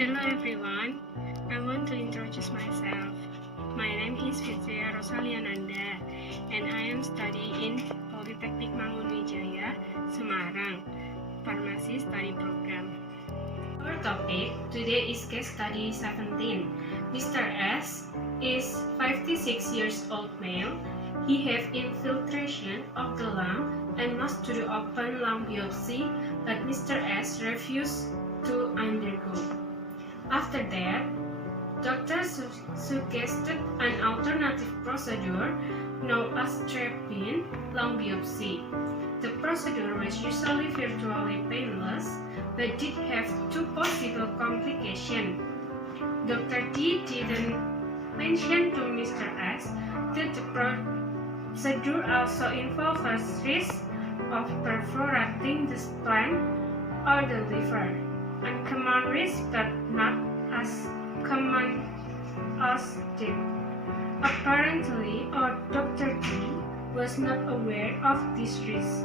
Hello everyone, I want to introduce myself. My name is Fitria Rosaliananda and I am studying in Polytechnic Mangunwijaya, Semarang, Pharmacy Study Program. Our topic today is case study 17. Mr. S is 56 years old male. He have infiltration of the lung and must do the open lung biopsy, but Mr. S refused to undergo. After that, doctors suggested an alternative procedure known as drop-in lung biopsy. The procedure was usually virtually painless, but did have two possible complications. Dr. D didn't mention to Mr. S that the procedure also involves risk of perforating the spleen or the liver. Uncommon risk but not as common as death. Apparently, our Dr. D was not aware of this risk.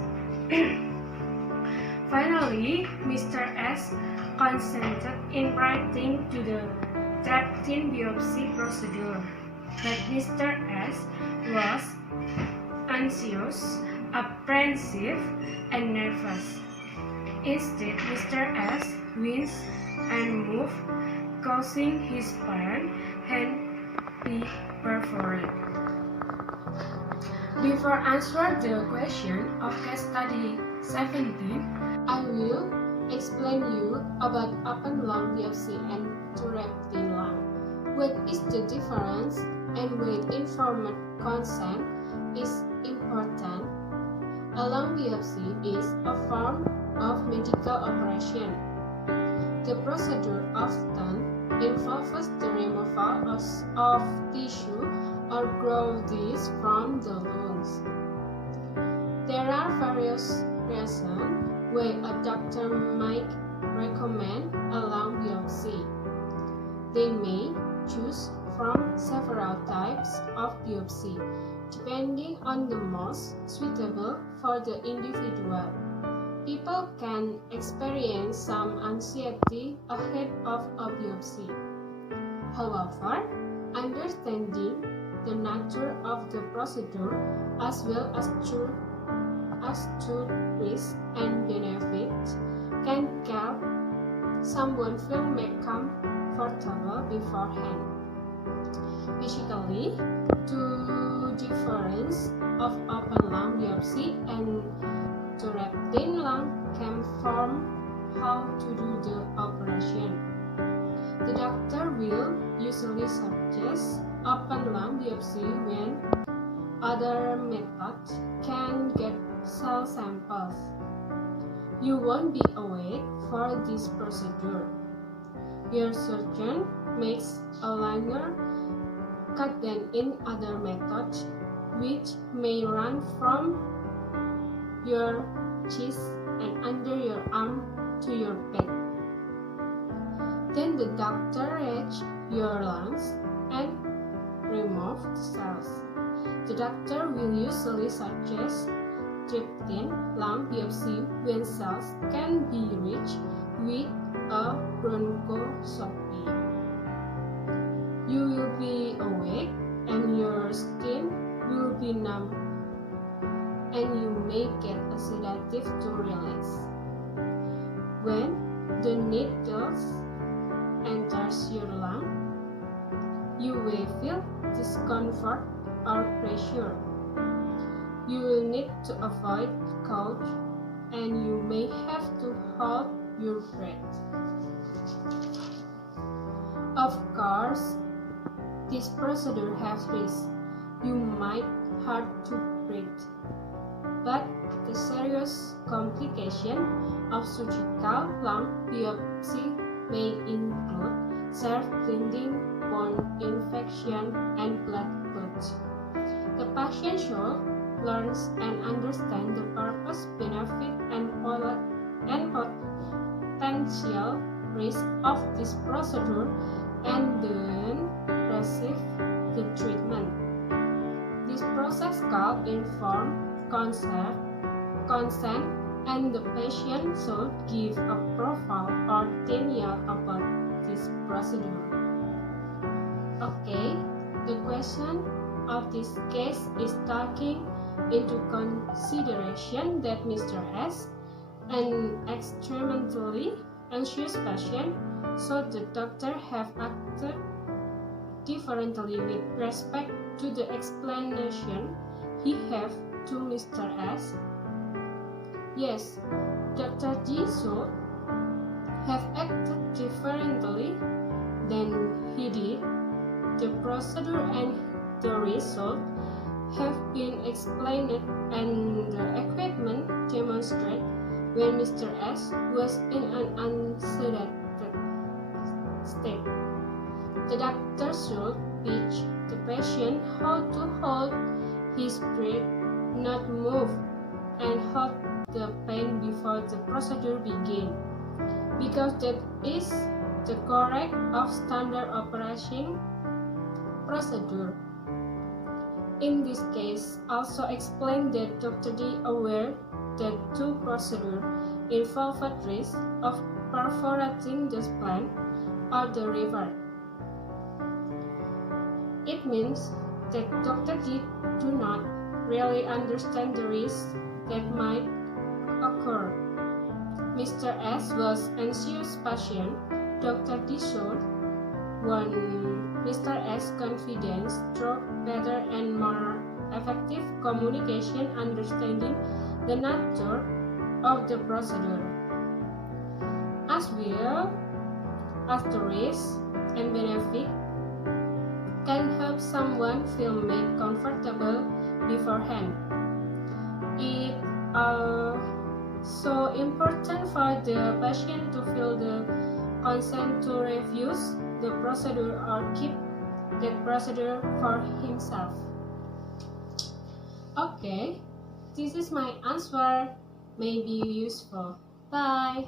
Finally, Mr. S consented in writing to the drop-in biopsy procedure, but Mr. S was anxious, apprehensive, and nervous. Instead, Mr. S winced and moved, causing his parent hand be perforated. Before answering the question of case study 17, I will explain you about open lung biopsy and drop-in lung. What is the difference and why informed consent is important? A lung biopsy is a form of medical operation. The procedure often involves the removal of tissue or growths from the lungs. There are various reasons why a doctor might recommend a lung biopsy. They may choose from several types of biopsy, depending on the most suitable for the individual. People can experience some anxiety ahead of a biopsy. However, understanding the nature of the procedure as well as true risks and benefits can help someone feel more comfortable beforehand. Basically, two differences of open lung biopsy and drop-in lung can form how to do the operation. The doctor will usually suggest open lung biopsy when other methods can get cell samples. You won't be awake for this procedure. Your surgeon makes a longer cut than in other methods, which may run from your chest and under your arm to your back. Then the doctor reaches your lungs and remove the cells. The doctor will usually suggest drop-in lung biopsy when cells can be reached with a bronchoscopy. You will be awake and your skin will be numb, and you may get a sedative to relax. When the needles enters your lung, you will feel discomfort or pressure. You will need to avoid cold and you may have to hold your breath. Of course, this procedure has risks. You might hard to breathe. But the serious complication of surgical lung biopsy may include severe bleeding, bone infection, and blood clots. The patient should learn and understand the purpose, benefit, and potential risk of this procedure and then receive the treatment. This process called informed consent, and the patient should give a profile or denial about this procedure. Okay, the question of this case is taking into consideration that Mr. S, an extremely anxious patient, so the doctor have acted differently with respect to the explanation he have to Mr. S. Yes, Dr. G should have acted differently than he did. The procedure and the result have been explained and the equipment demonstrate when Mr. S was in an unsedated state. The doctor should teach the patient how to hold his breath, not move, and halt the pain before the procedure begins, because that is the correct of standard operating procedure. In this case, also explain that Dr. D aware that two procedures involve a risk of perforating the spine or the liver. It means that Dr. D do not really understand the risks that might occur. Mr. S was an anxious patient. Dr. D showed won Mr. S confidence through better and more effective communication, understanding the nature of the procedure, as well as the risks and benefits can help someone feel made comfortable beforehand. It so important for the patient to feel the consent to refuse the procedure or keep that procedure for himself. Okay, this is my answer. May be useful. Bye.